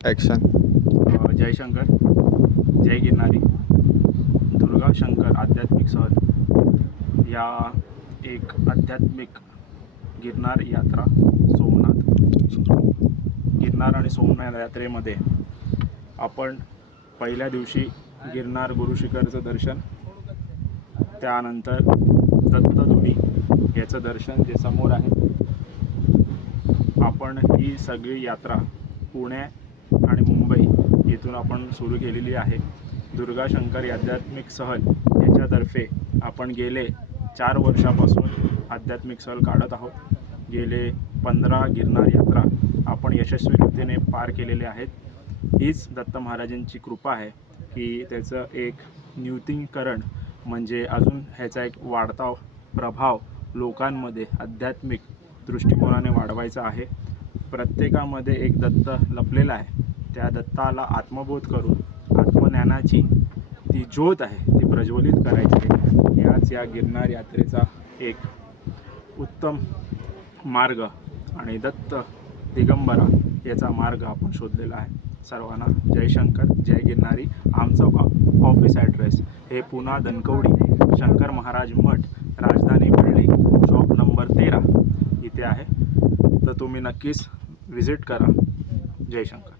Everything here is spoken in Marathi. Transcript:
ॲक्शन. जयशंकर, जय गिरनारी, दुर्गा शंकर आध्यात्मिक सहल या एक आध्यात्मिक गिरनार यात्रा गिरनार आणि सोमनाथ यात्रेमध्ये आपण पहिल्या दिवशी गिरनार गुरुशिखरचं दर्शन, त्यानंतर दत्तधुनी याचं दर्शन जे समोर आहे. आपण ही सगळी यात्रा पुणे आणि मुंबई येथून आपण सुरू केलेली आहे. दुर्गा शंकर आध्यात्मिक सहल याच्यातर्फे आपण गेले 4 वर्षापासून आध्यात्मिक सहल काढत आहोत. गेले 15 गिरनार यात्रा आपण यशस्वीरित्याने पार केलेले आहेत. हीच दत्त महाराजांची कृपा आहे की त्याचं एक नूतनीकरण म्हणजे अजून ह्याचा एक वाढता प्रभाव लोकांमध्ये आध्यात्मिक दृष्टिकोनाने वाढवायचा आहे. प्रत्येकामध्ये एक दत्त लपलेला आहे. त्या दत्ताला आत्मबोध करून आत्मज्ञानाची ती ज्योत आहे ती प्रज्वलित करायची आहे. याच या गिरनार यात्रेचा एक उत्तम मार्ग आणि दत्त दिगंबरा याचा मार्ग आपण शोधलेला आहे. सर्वांना जय शंकर, जय गिरनारी. आमचं ऑफिस ॲड्रेस हे पुणा धनकवडी शंकर महाराज मठ, राजधानी बिल्डिंग, शॉप नंबर 13 इथे आहे. तर तुम्ही नक्कीच व्हिजिट करा. जय शंकर.